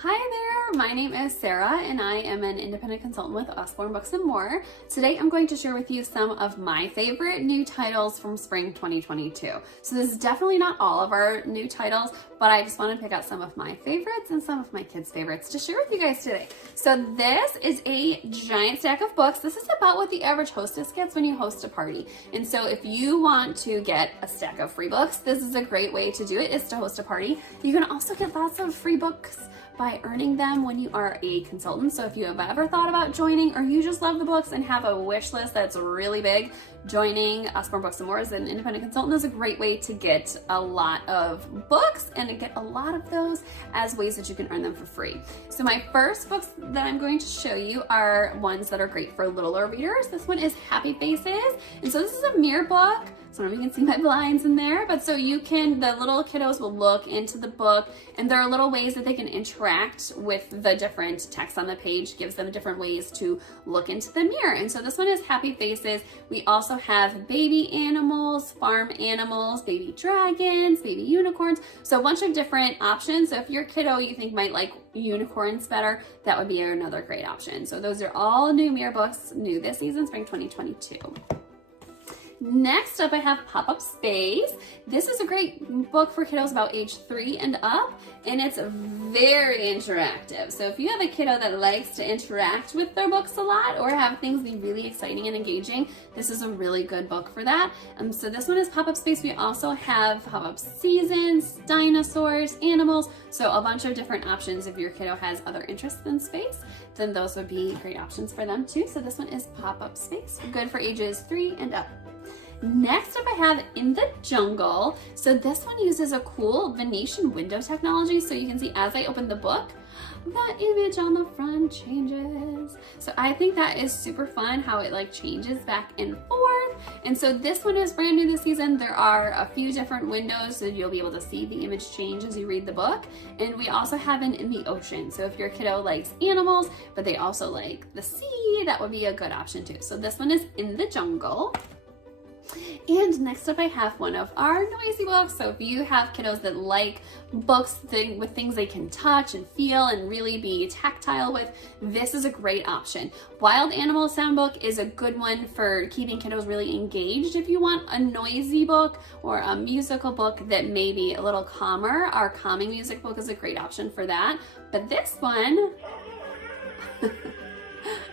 Hi there, my name is Sarah and I am an independent consultant with Usborne Books and More. Today I'm going to share with you some of my favorite new titles from spring 2022. So this is definitely not all of our new titles, but I just want to pick out some of my favorites and some of my kids' favorites to share with you guys today. So this is a giant stack of books. This is about what the average hostess gets when you host a party. And so if you want to get a stack of free books, this is a great way to do it, is to host a party. You can also get lots of free books by earning them when you are a consultant. So if you have ever thought about joining, or you just love the books and have a wish list that's really big, joining Usborne Books and More as an independent consultant is a great way to get a lot of books and get a lot of those as ways that you can earn them for free. So my first books that I'm going to show you are ones that are great for littler readers. This one is Happy Faces. And so this is a mirror book. So I don't know if you can see my blinds in there, but so you can, the little kiddos will look into the book, and there are little ways that they can interact with the different text on the page, gives them different ways to look into the mirror. And so this one is Happy Faces. We also have baby animals, farm animals, baby dragons, baby unicorns. So a bunch of different options. So if your kiddo you think might like unicorns better, that would be another great option. So those are all new mirror books, new this season, spring 2022. Next up, I have PopUp Space. This is a great book for kiddos about age 3 and up, and it's very interactive. So if you have a kiddo that likes to interact with their books a lot or have things be really exciting and engaging, this is a really good book for that. So this one is PopUp Space. We also have PopUp Seasons, dinosaurs, animals, so a bunch of different options. If your kiddo has other interests in space, then those would be great options for them too. So this one is PopUp Space, good for ages 3 and up. Next up I have In the Jungle. So this one uses a cool Venetian window technology, so you can see as I open the book, the image on the front changes. So I think that is super fun how it like changes back and forth. And so this one is brand new this season. There are a few different windows, so you'll be able to see the image change as you read the book. And we also have an In the Ocean. So if your kiddo likes animals, but they also like the sea, that would be a good option too. So this one is In the Jungle. And next up I have one of our noisy books. So if you have kiddos that like books with things they can touch and feel and really be tactile with, this is a great option. Wild Animal Soundbook is a good one for keeping kiddos really engaged. If you want a noisy book or a musical book that may be a little calmer, our calming music book is a great option for that. But this one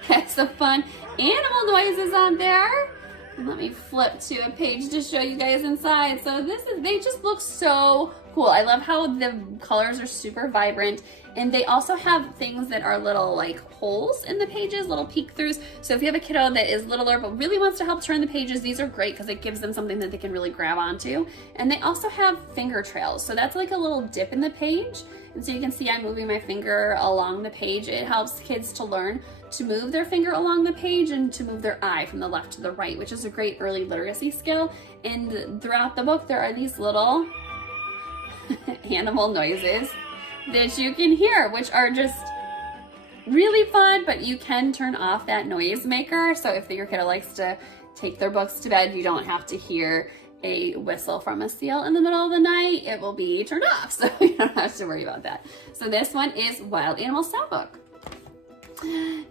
has some fun animal noises on there. Let me flip to a page to show you guys inside. So they just look so cool. I love how the colors are super vibrant, and they also have things that are little like holes in the pages, little peek throughs. So if you have a kiddo that is littler but really wants to help turn the pages, these are great because it gives them something that they can really grab onto. And they also have finger trails. So that's like a little dip in the page. And so you can see I'm moving my finger along the page. It helps kids to learn to move their finger along the page and to move their eye from the left to the right, which is a great early literacy skill. And throughout the book, there are these little animal noises that you can hear, which are just really fun, but you can turn off that noise maker. So if your kiddo likes to take their books to bed, you don't have to hear a whistle from a seal in the middle of the night. It will be turned off, so you don't have to worry about that. So this one is Wild Animal Soundbook.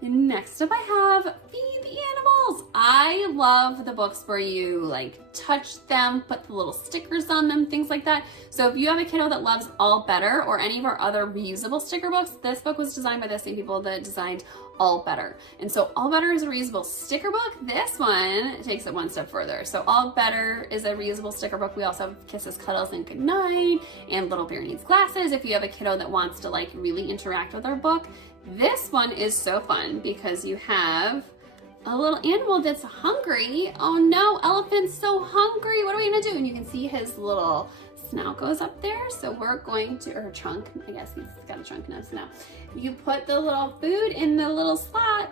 Next up I have Feed the Animals. I love the books where you like touch them, put the little stickers on them, things like that. So if you have a kiddo that loves All Better or any of our other reusable sticker books, this book was designed by the same people that designed All Better. And so All Better is a reusable sticker book. This one takes it one step further. So All Better is a reusable sticker book. We also have Kisses, Cuddles, and Goodnight and Little Bear Needs Glasses. If you have a kiddo that wants to like really interact with our book, this one is so fun because you have a little animal that's hungry. Oh no, elephant's so hungry. What are we gonna do? And you can see his little snout goes up there. So we're going to, or trunk, I guess he's got a trunk now, so now. You put the little food in the little slot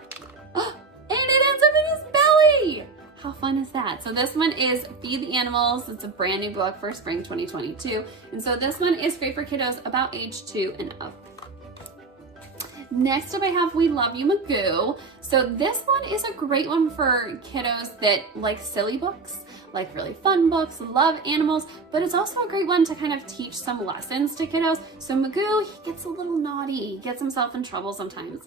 and it ends up in his belly. How fun is that? So this one is Feed the Animals. It's a brand new book for spring 2022. And so this one is great for kiddos about age 2 and up. Next up I have We Love You Magoo. So this one is a great one for kiddos that like silly books, like really fun books, love animals, but it's also a great one to kind of teach some lessons to kiddos. So Magoo, he gets a little naughty, he gets himself in trouble sometimes,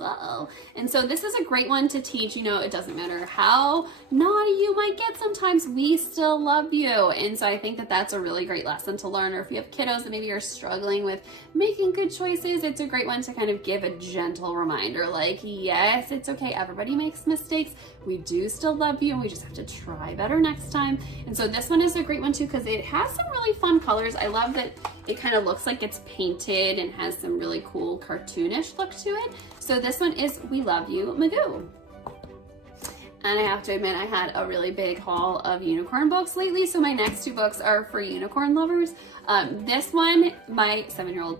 and so this is a great one to teach, you know, it doesn't matter how naughty you might get sometimes, we still love you. And so I think that that's a really great lesson to learn. Or if you have kiddos that maybe are struggling with making good choices, it's a great one to kind of give a gentle reminder, like, yes, it's okay, everybody makes mistakes, we do still love you, and we just have to try better next time. And so this one is a great one too, because it has some really fun colors. I love that it kind of looks like it's painted and has some really cool cartoonish look to it. So this one is We Love You Magoo. And I have to admit, I had a really big haul of unicorn books lately, so my next 2 books are for unicorn lovers. This one, my 7-year-old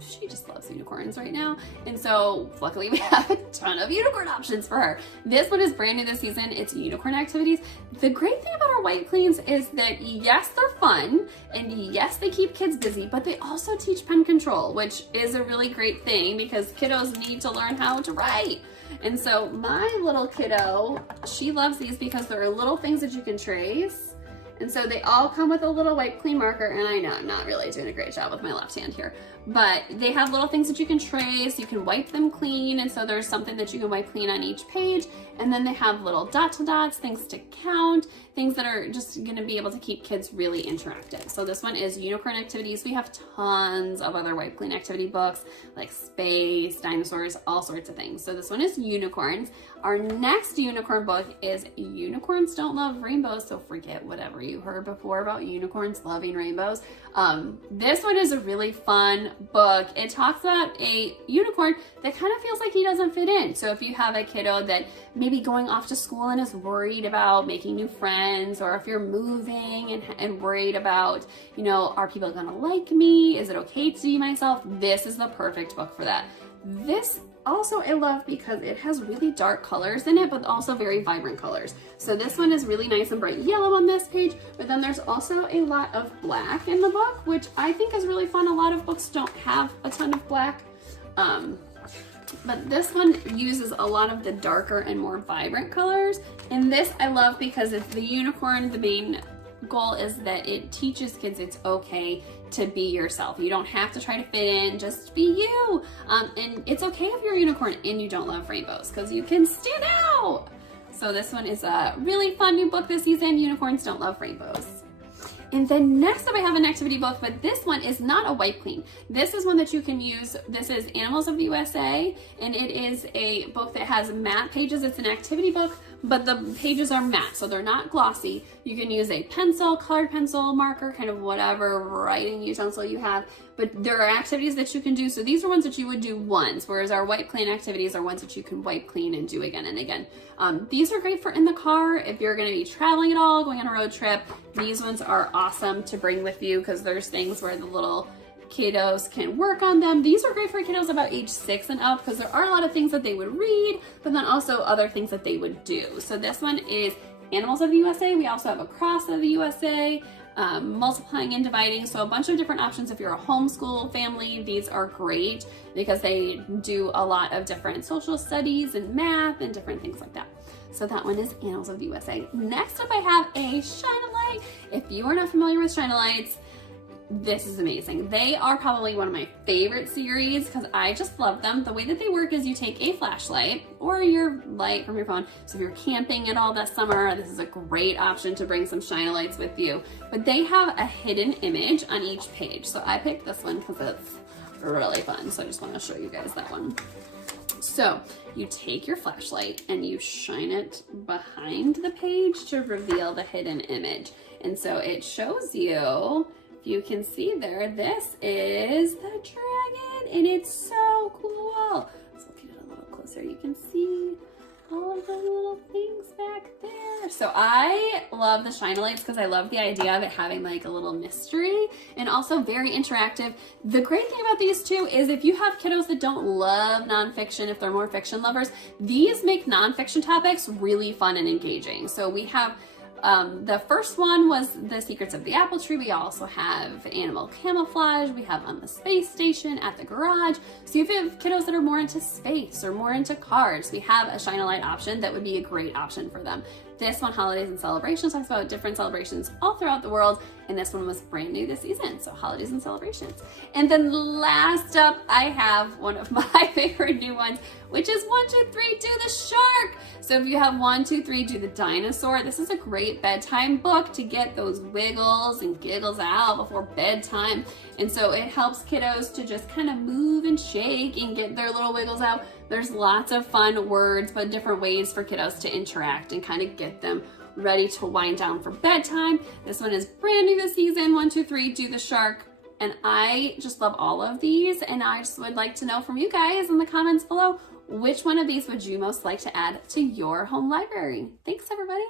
she just loves unicorns right now, and so luckily we have a ton of unicorn options for her. This one is brand new this season. It's unicorn activities. The great thing about our wipe cleans is that yes, they're fun, and yes, they keep kids busy, but they also teach pen control, which is a really great thing because kiddos need to learn how to write. And so my little kiddo, she loves these because there are little things that you can trace. And so they all come with a little wipe clean marker, and I know I'm not really doing a great job with my left hand here, but they have little things that you can trace, you can wipe them clean, and so there's something that you can wipe clean on each page, and then they have little dots, things to count, things that are just gonna be able to keep kids really interactive. So this one is Unicorn Activities. We have tons of other wipe clean activity books, like space, dinosaurs, all sorts of things. So this one is unicorns. Our next unicorn book is Unicorns Don't Love Rainbows, so forget whatever you heard before about unicorns loving rainbows. This one is a really fun book. It talks about a unicorn that kind of feels like he doesn't fit in. So if you have a kiddo that maybe going off to school and is worried about making new friends, or if you're moving and worried about, you know, are people gonna like me? Is it okay to be myself? This is the perfect book for that. This also I love because it has really dark colors in it, but also very vibrant colors. So this one is really nice and bright yellow on this page, but then there's also a lot of black in the book, which I think is really fun. A lot of books don't have a ton of black, but this one uses a lot of the darker and more vibrant colors. And this I love because it's the unicorn. The main goal is that it teaches kids it's okay to be yourself. You don't have to try to fit in, just be you. And it's okay if you're a unicorn and you don't love rainbows, because you can stand out. So this one is a really fun new book this season, Unicorns Don't Love Rainbows. And then next up I have an activity book, but this one is not a wipe clean. This is one that you can use. This is Animals of the USA, and it is a book that has matte pages. It's an activity book, but the pages are matte, so they're not glossy. You can use a pencil, colored pencil, marker, kind of whatever writing utensil you have, but there are activities that you can do. So these are ones that you would do once, whereas our wipe clean activities are ones that you can wipe clean and do again and again. These are great for in the car if you're gonna be traveling at all, going on a road trip. These ones are awesome to bring with you because there's things where the little kiddos can work on them. These are great for kiddos about age 6 and up because there are a lot of things that they would read, but then also other things that they would do. So this one is Animals of the USA. We also have Across of the USA, Multiplying and Dividing. So a bunch of different options. If you're a homeschool family, these are great because they do a lot of different social studies and math and different things like that. So that one is Animals of the USA. Next up I have a Shine-a-Light. If you are not familiar with Shine-a-Lights, this is amazing. They are probably one of my favorite series because I just love them. The way that they work is you take a flashlight or your light from your phone. So if you're camping at all this summer, this is a great option to bring some Shine-a-Lights with you. But they have a hidden image on each page. So I picked this one because it's really fun. So I just want to show you guys that one. So you take your flashlight and you shine it behind the page to reveal the hidden image. And so it shows you, if you can see there, this is the dragon and it's so cool. Let's look at it a little closer. You can see all of the little things back there. So I love the Shine-a-Lights because I love the idea of it having like a little mystery and also very interactive. The great thing about these two is if you have kiddos that don't love nonfiction, if they're more fiction lovers, these make nonfiction topics really fun and engaging. So we have the first one was The Secrets of the Apple Tree. We also have Animal Camouflage. We have On the Space Station, At the Garage. So if you have kiddos that are more into space or more into cars, we have a Shine-a-Light option that would be a great option for them. This one, Holidays and Celebrations, talks about different celebrations all throughout the world. And this one was brand new this season, so Holidays and Celebrations. And then last up, I have one of my favorite new ones, which is 1, 2, 3, Do the Shark. So if you have 1, 2, 3, Do the Dinosaur, this is a great bedtime book to get those wiggles and giggles out before bedtime. And so it helps kiddos to just kind of move and shake and get their little wiggles out. There's lots of fun words, but different ways for kiddos to interact and kind of get them ready to wind down for bedtime. This one is brand new this season, 1, 2, 3, Do the Shark. And I just love all of these, and I just would like to know from you guys in the comments below, which one of these would you most like to add to your home library? Thanks, everybody.